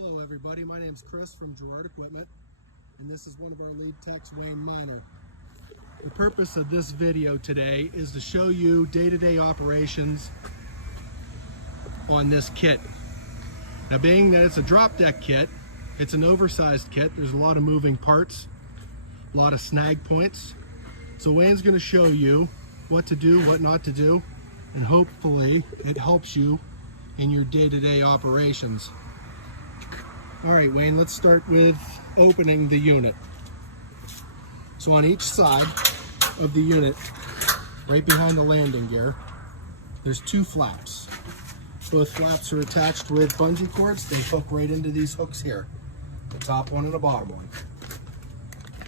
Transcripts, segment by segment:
Hello everybody, my name is Chris from Girard Equipment, and this is one of our lead techs, Wayne Miner. The purpose of this video today is to show you day-to-day operations on this kit. Now, being that it's a drop deck kit, it's an oversized kit, there's a lot of moving parts, a lot of snag points. So Wayne's going to show you what to do, what not to do, and hopefully it helps you in your day-to-day operations. All right, Wayne, let's start with opening the unit. So on each side of the unit, right behind the landing gear, there's two flaps. Both flaps are attached with bungee cords. They hook right into these hooks here, the top one and the bottom one.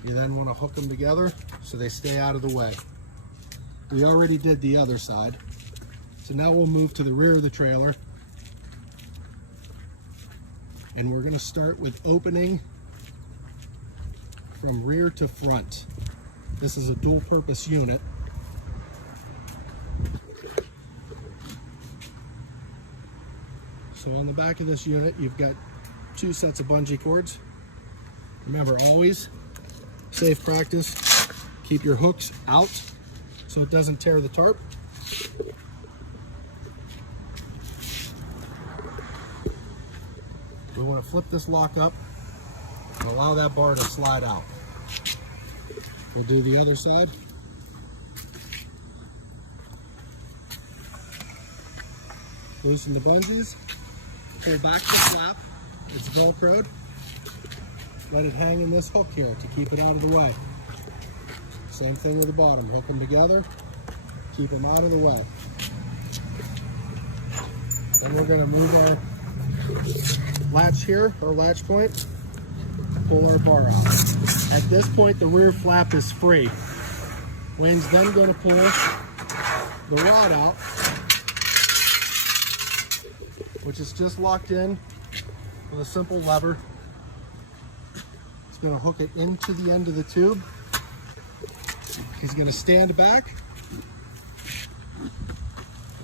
You then want to hook them together so they stay out of the way. We already did the other side. So now we'll move to the rear of the trailer. And we're going to start with opening from rear to front. This is a dual purpose unit. So on the back of this unit, you've got two sets of bungee cords. Remember, always, safe practice, keep your hooks out so it doesn't tear the tarp. We want to flip this lock up and allow that bar to slide out. We'll do the other side. Loosen the bungees, pull back the flap, it's Velcroed. Let it hang in this hook here to keep it out of the way. Same thing with the bottom, hook them together, keep them out of the way. Then we're going to move our latch here, our latch point, pull our bar out. At this point, the rear flap is free. Wayne's then going to pull the rod out, which is just locked in with a simple lever. He's going to hook it into the end of the tube. He's going to stand back,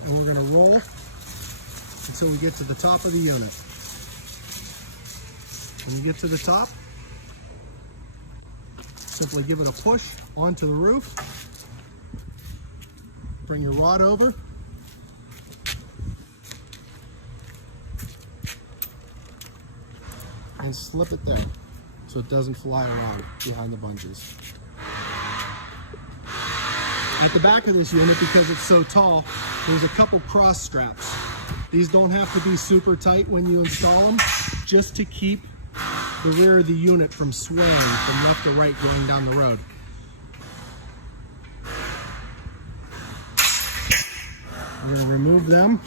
and we're going to roll until we get to the top of the unit. When you get to the top, simply give it a push onto the roof. Bring your rod over. And slip it there so it doesn't fly around behind the bungees. At the back of this unit, because it's so tall, there's a couple cross straps. These don't have to be super tight when you install them, just to keep the rear of the unit from swaying from left to right going down the road. We're going to remove them.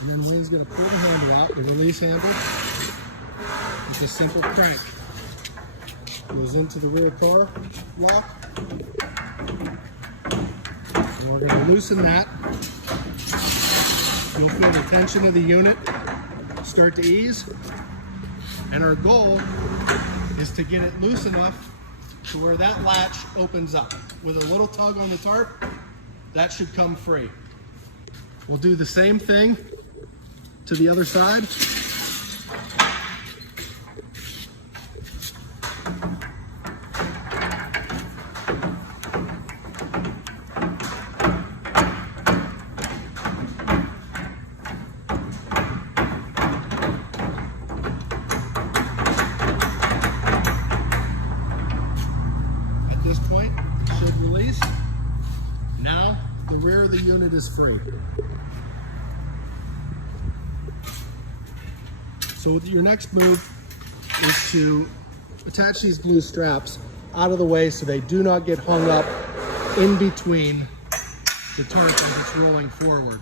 And then Wayne's going to pull the handle out, the release handle, with a simple crank. Goes into the rear car lock. And we're going to loosen that. You'll feel the tension of the unit start to ease. And our goal is to get it loose enough to where that latch opens up. With a little tug on the tarp, that should come free. We'll do the same thing to the other side. At this point, it should release. Now, the rear of the unit is free. So your next move is to attach these glue straps out of the way so they do not get hung up in between the tarp as it's rolling forward.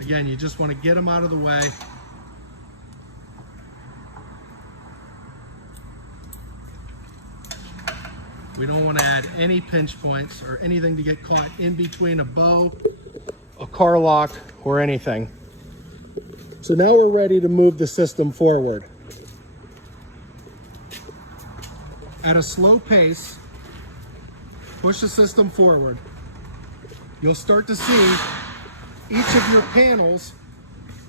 Again, you just want to get them out of the way. We don't want to add any pinch points or anything to get caught in between a bow a car lock, or anything. So now we're ready to move the system forward. At a slow pace, push the system forward. You'll start to see each of your panels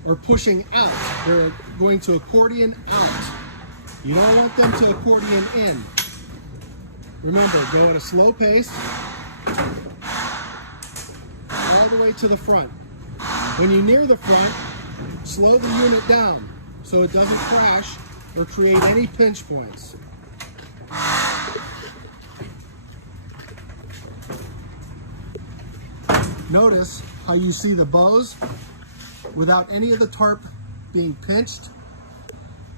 are pushing out. They're going to accordion out. You don't want them to accordion in. Remember, go at a slow pace all the way to the front. When you near the front, slow the unit down so it doesn't crash or create any pinch points. Notice how you see the bows without any of the tarp being pinched.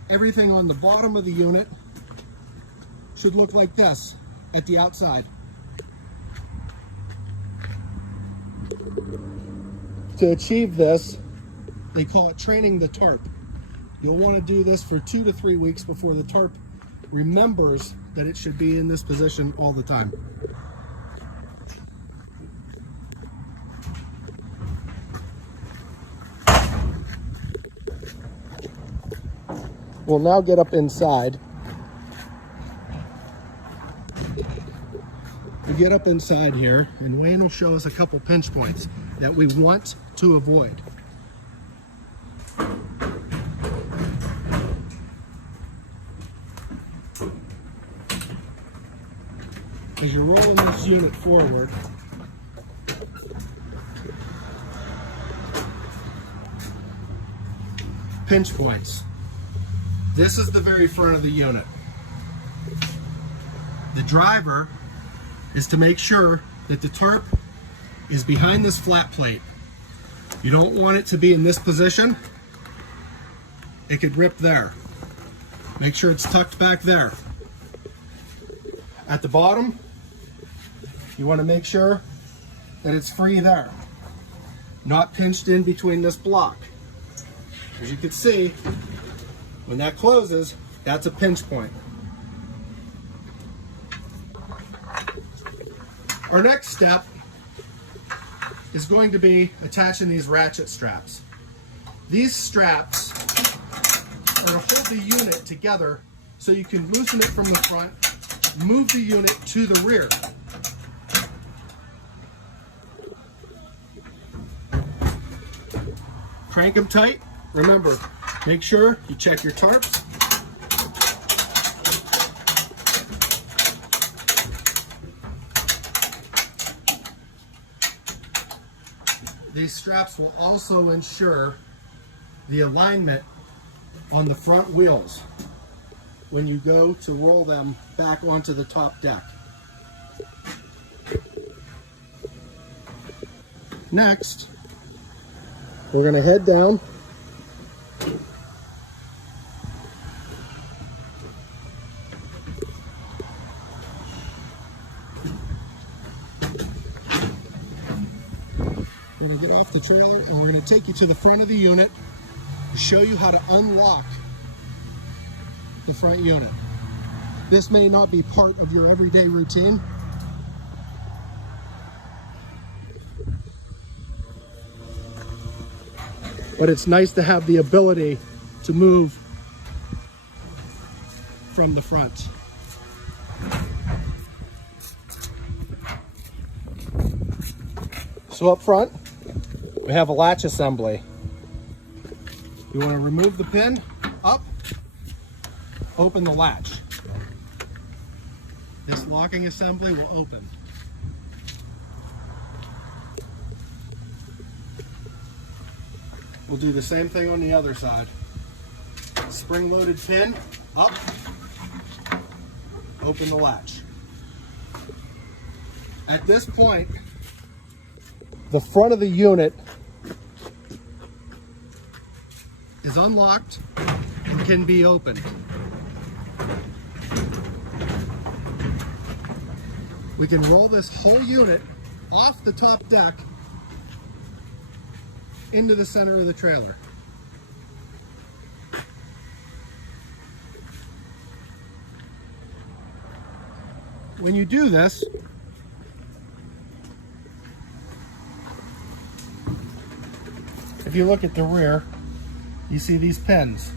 Everything on the bottom of the unit should look like this at the outside. To achieve this, they call it training the tarp. You'll want to do this for 2 to 3 weeks before the tarp remembers that it should be in this position all the time. We'll now get up inside. We get up inside here, and Wayne will show us a couple pinch points that we want to avoid. As you're rolling this unit forward, pinch points. This is the very front of the unit. The driver is to make sure that the tarp is behind this flat plate. You don't want it to be in this position. It could rip there. Make sure it's tucked back there. At the bottom, you want to make sure that it's free there, not pinched in between this block. As you can see, when that closes, that's a pinch point. Our next step is going to be attaching these ratchet straps. These straps are to hold the unit together so you can loosen it from the front, move the unit to the rear. Crank them tight. Remember, make sure you check your tarps. These straps will also ensure the alignment on the front wheels when you go to roll them back onto the top deck. Next, we're going to head down We're going to get off the trailer and we're going to take you to the front of the unit to show you how to unlock the front unit. This may not be part of your everyday routine, but it's nice to have the ability to move from the front. So up front, we have a latch assembly. You want to remove the pin, up, open the latch. This locking assembly will open. We'll do the same thing on the other side. Spring-loaded pin, up, open the latch. At this point, the front of the unit is unlocked and can be opened. We can roll this whole unit off the top deck into the center of the trailer. When you do this, if you look at the rear, you see these pins.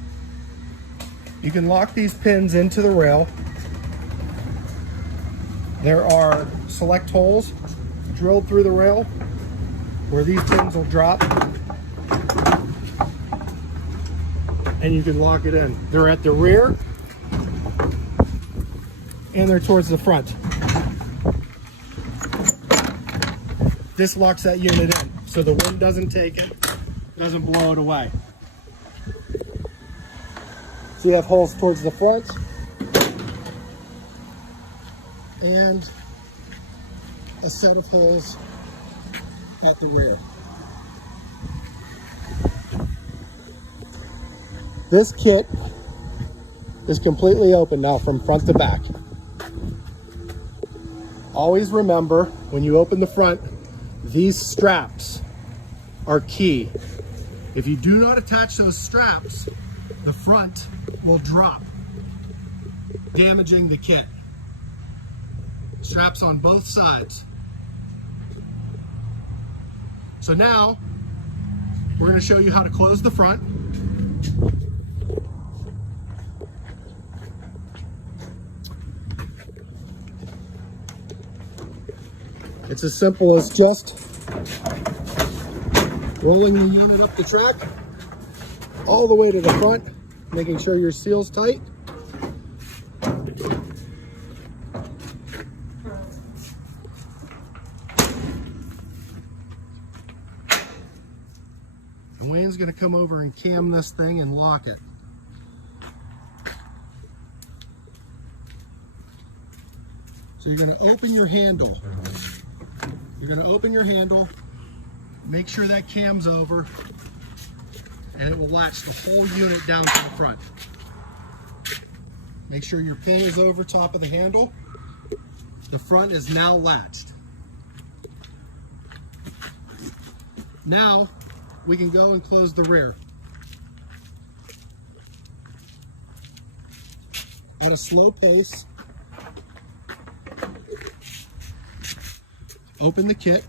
You can lock these pins into the rail. There are select holes drilled through the rail where these pins will drop, and you can lock it in. They're at the rear and they're towards the front. This locks that unit in so the wind doesn't take it, doesn't blow it away. So you have holes towards the front and a set of holes at the rear. This kit is completely open now from front to back. Always remember, when you open the front, these straps are key. If you do not attach those straps, the front will drop, damaging the kit. Straps on both sides. So now, we're going to show you how to close the front. It's as simple as just rolling the unit up the track all the way to the front, making sure your seal's tight. And Wayne's going to come over and cam this thing and lock it. So you're going to open your handle. You're going to open your handle, make sure that cam's over, and it will latch the whole unit down to the front. Make sure your pin is over top of the handle. The front is now latched. Now we can go and close the rear. At a slow pace, open the kit.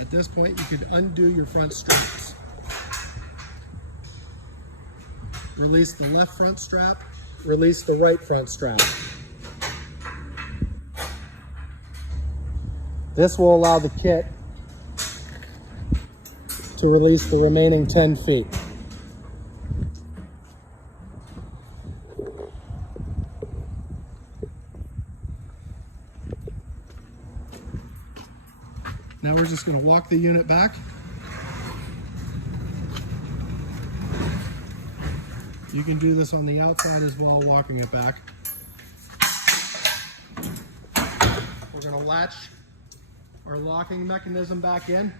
At this point, you can undo your front straps. Release the left front strap, release the right front strap. This will allow the kit to release the remaining 10 feet. Now we're just going to walk the unit back. You can do this on the outside as well, walking it back. We're going to latch our locking mechanism back in.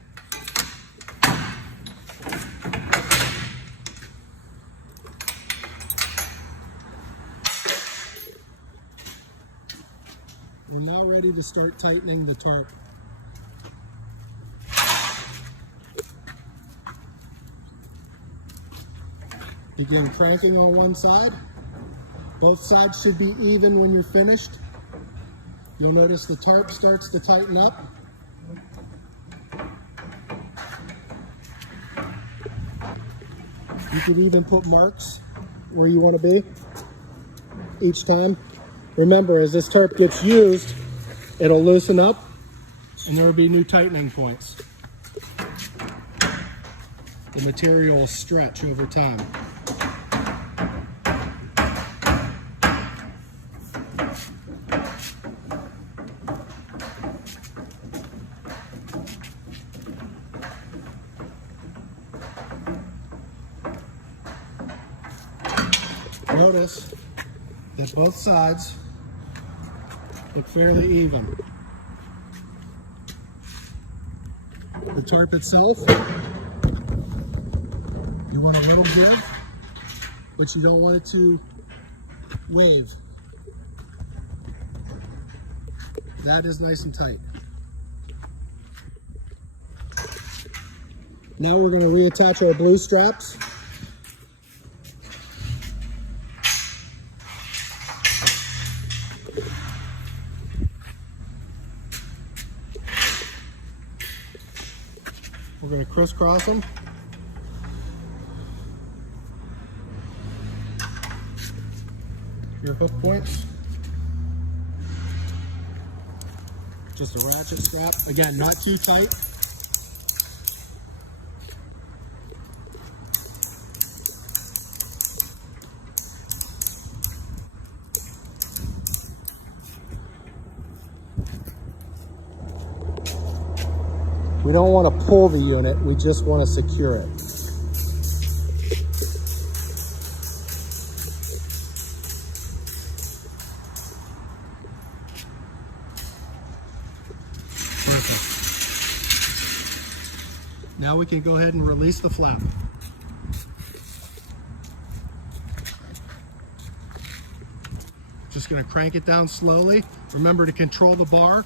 We're now ready to start tightening the tarp. Begin cranking on one side. Both sides should be even when you're finished. You'll notice the tarp starts to tighten up. You could even put marks where you want to be each time. Remember, as this tarp gets used, it'll loosen up and there will be new tightening points. The material will stretch over time. notice that both sides look fairly even. The tarp itself, you want a little give, but you don't want it to wave. That is nice and tight. Now we're going to reattach our blue straps. We're going to crisscross them. Your hook points. Just a ratchet strap. Again, not too tight. We don't want to pull the unit, we just want to secure it. Perfect. Now we can go ahead and release the flap. Just going to crank it down slowly. Remember to control the bar.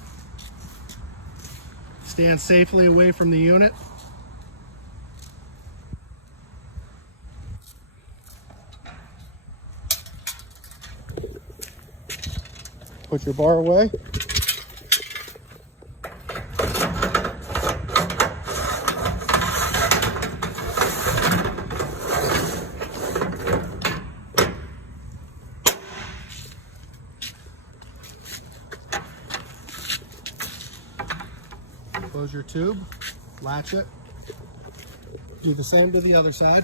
Stand safely away from the unit. Put your bar away. Close your tube, latch it, do the same to the other side.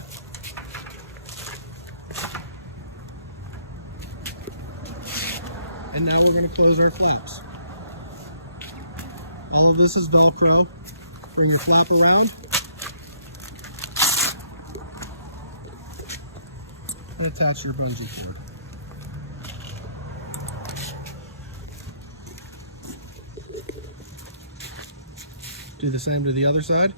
And now we're going to close our flaps. All of this is Velcro. Bring your flap around. And attach your bungee cord. Do the same to the other side.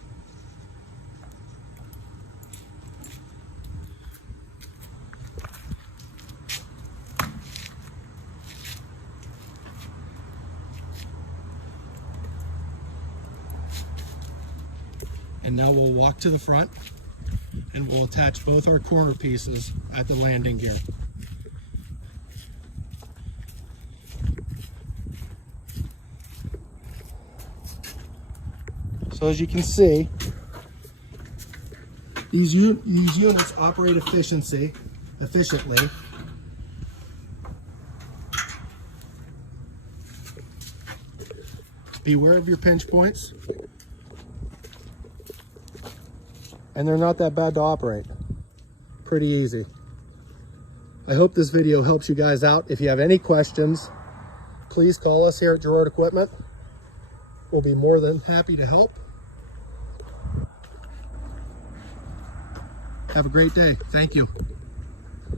And now we'll walk to the front and we'll attach both our corner pieces at the landing gear. So as you can see, these units operate efficiently. Beware of your pinch points. And they're not that bad to operate. Pretty easy. I hope this video helps you guys out. If you have any questions, please call us here at Girard Equipment. We'll be more than happy to help. Have a great day. Thank you.